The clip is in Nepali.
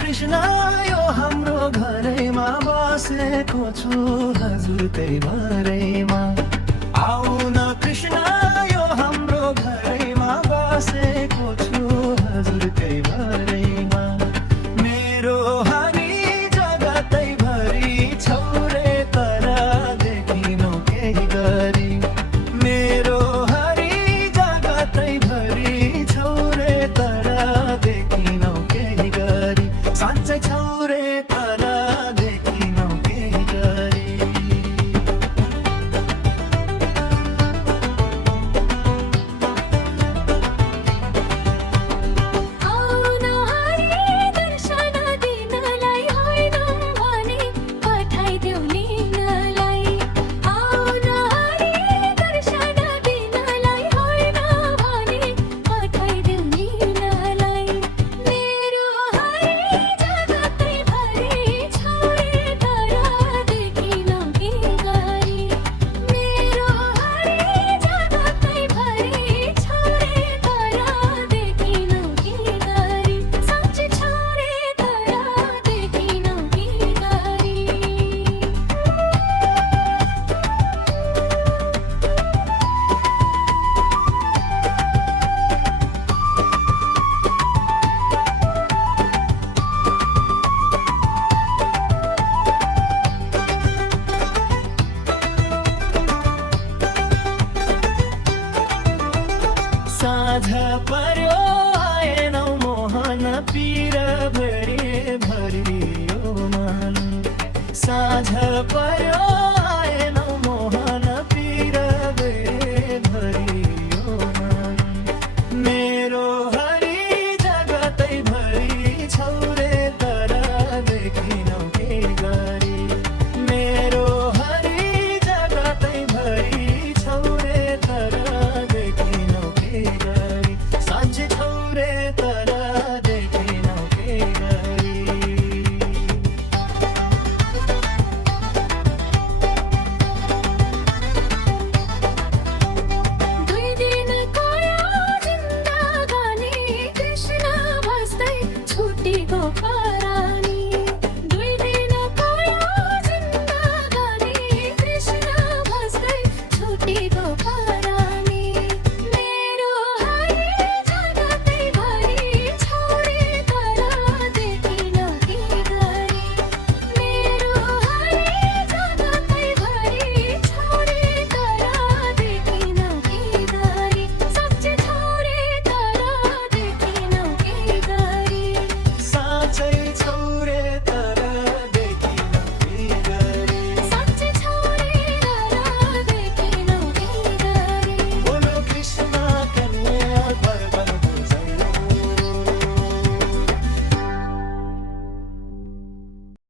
कृष्ण यो हाम्रो घरैमा बसेको छु हजुर त्यही भरैमा। आऊ न कृष्ण यो हाम्रो घरैमा बसेको छु हजुर त्यही भरैमा। मेरो हरि जगतै भरि छौरे तर देखिनौ केही गरी। मेरो हरि जगतै भरि छौरे तर देखिनौ केही गरी। साँच्चै छौरे तर देखिनौ केही गरी। साँझ पर्यो आएनौ मोहन पीर भरि भरियो मन। साँझ पर्यो आएनौ मोहन पीर भरि भरियो मन। मेरो हरि जगतै भरि छौरे तर देखिनौ केही गरी। मेरो हरि जगतै भरि छौरे तर देखिनौ केही गरी। साँच्चै छौरे तर देखिनौ केही गरी। दुई दिनको यो जिन्दगानी कृष्ण बस्दै छुटेको